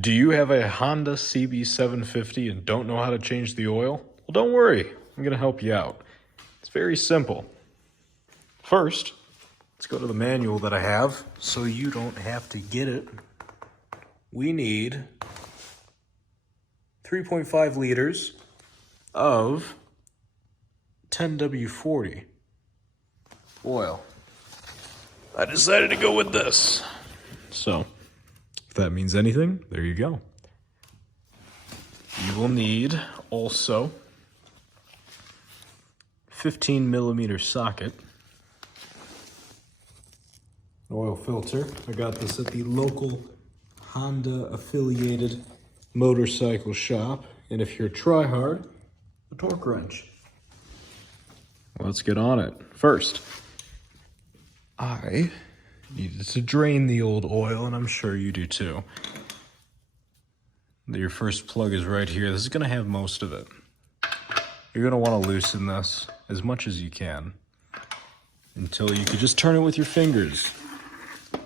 Do you have a Honda CB750 and don't know how to change the oil? Well, don't worry. I'm going to help you out. It's very simple. First, let's go to the manual that I have so you don't have to get it. We need 3.5 liters of 10W40 oil. I decided to go with this. So, if that means anything, there you go. You will need also 15 millimeter socket, oil filter. I got this at the local Honda affiliated motorcycle shop. And if you're try-hard, a torque wrench. Let's get on it. First, I needed to drain the old oil, and I'm sure you do too. Your first plug is right here. This is going to have most of it. You're going to want to loosen this as much as you can until you could just turn it with your fingers.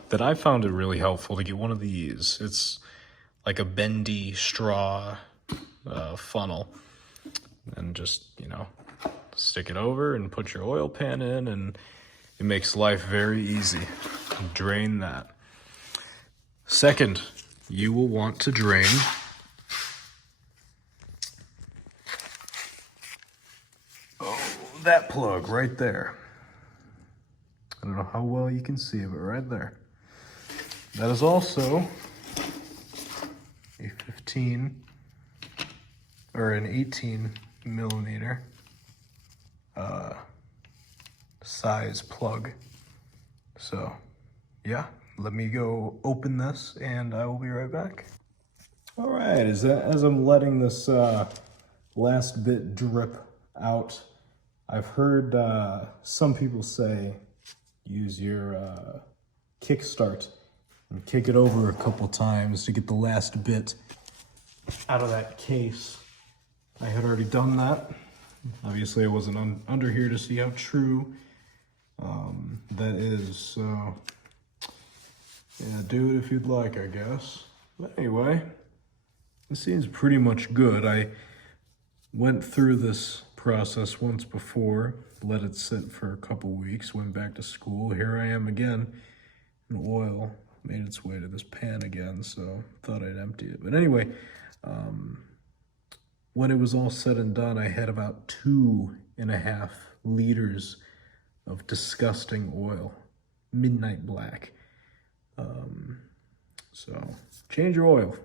But I found it really helpful to get one of these. It's like a bendy straw funnel. And just, stick it over and put your oil pan in, and it makes life very easy. Drain that. Second, you will want to drain that plug right there. I don't know how well you can see it, but right there. That is also a 15 or an 18 millimeter size plug. So yeah, let me go open this and I will be right back. All right, as I'm letting this last bit drip out, I've heard some people say use your kickstart and kick it over a couple times to get the last bit out of that case. I had already done that. Obviously I wasn't under here to see how true that is, so yeah, do it if you'd like, I guess. But anyway, this seems pretty much good. I went through this process once before, let it sit for a couple weeks, went back to school. Here I am again, and oil made its way to this pan again, so thought I'd empty it. But anyway, when it was all said and done, I had about 2.5 liters of disgusting oil, midnight black. So change your oil.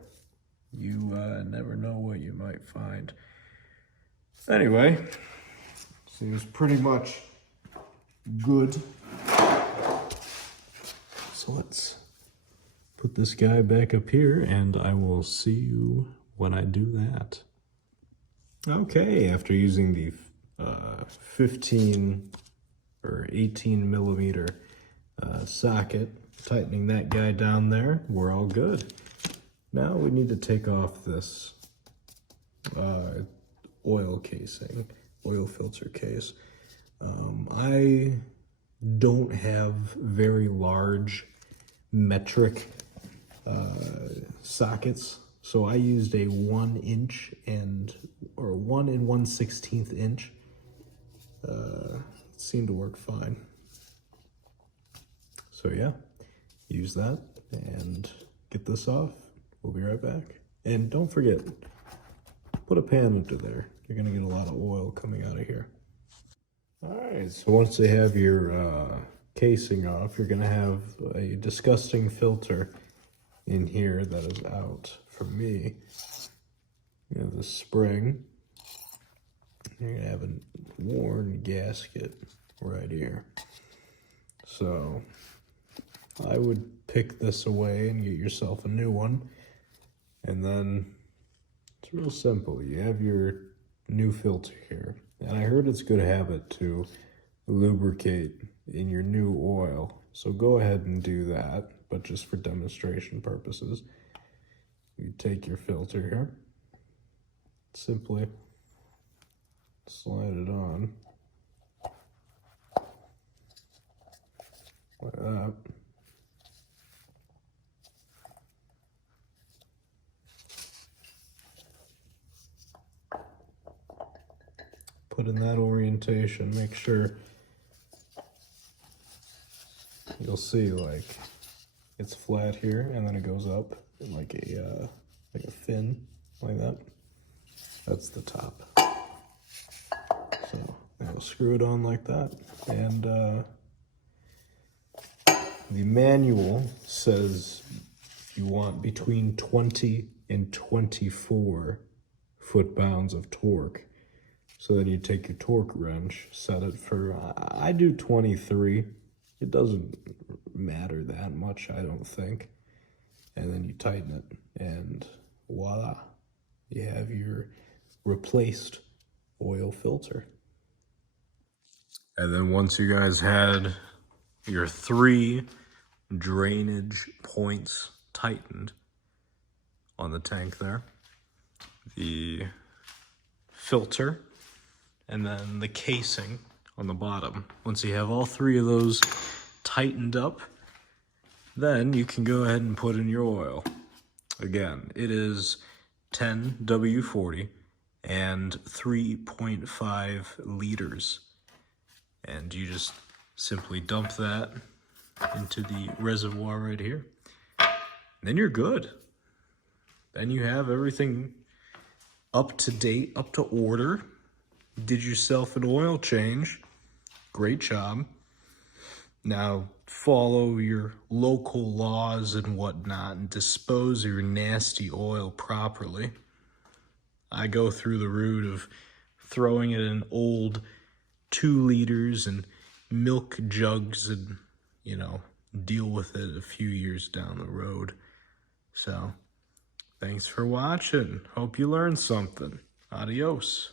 You never know what you might find. Anyway, seems pretty much good. So let's put this guy back up here and I will see you when I do that. Okay, after using the 15 or 18 millimeter socket, tightening that guy down there, we're all good. Now we need to take off this oil casing, oil filter case. I don't have very large metric sockets, so I used a 1 inch or 1 1/16 inch. It seemed to work fine. So yeah, use that and get this off. We'll be right back. And don't forget, put a pan into there. You're gonna get a lot of oil coming out of here. All right, so once you have your casing off, you're gonna have a disgusting filter in here that is out for me. You have the spring. You're gonna have a worn gasket right here. So I would pick this away and get yourself a new one. And then it's real simple. You have your new filter here. And I heard it's good habit to lubricate in your new oil. So go ahead and do that, but just for demonstration purposes. You take your filter here, simply slide it on like that. put in that orientation. Make sure, you'll see like it's flat here and then it goes up in like a fin like that. That's the top. So I'll screw it on like that. And the manual says you want between 20 and 24 foot-pounds of torque. So then you take your torque wrench, set it for, I do 23. It doesn't matter that much, I don't think. And then you tighten it, and voila, you have your replaced oil filter. And then once you guys had your 3 drainage points tightened on the tank there, the filter, and then the casing on the bottom. Once you have all 3 of those tightened up, then you can go ahead and put in your oil. Again, it is 10 W40 and 3.5 liters. And you just simply dump that into the reservoir right here. Then you're good. Then you have everything up to date, up to order. Did yourself an oil change. Great job. Now follow your local laws and whatnot and dispose of your nasty oil properly. I go through the route of throwing it in old 2 liters and milk jugs and, you know, deal with it a few years down the road. So, thanks for watching. Hope you learned something. Adios.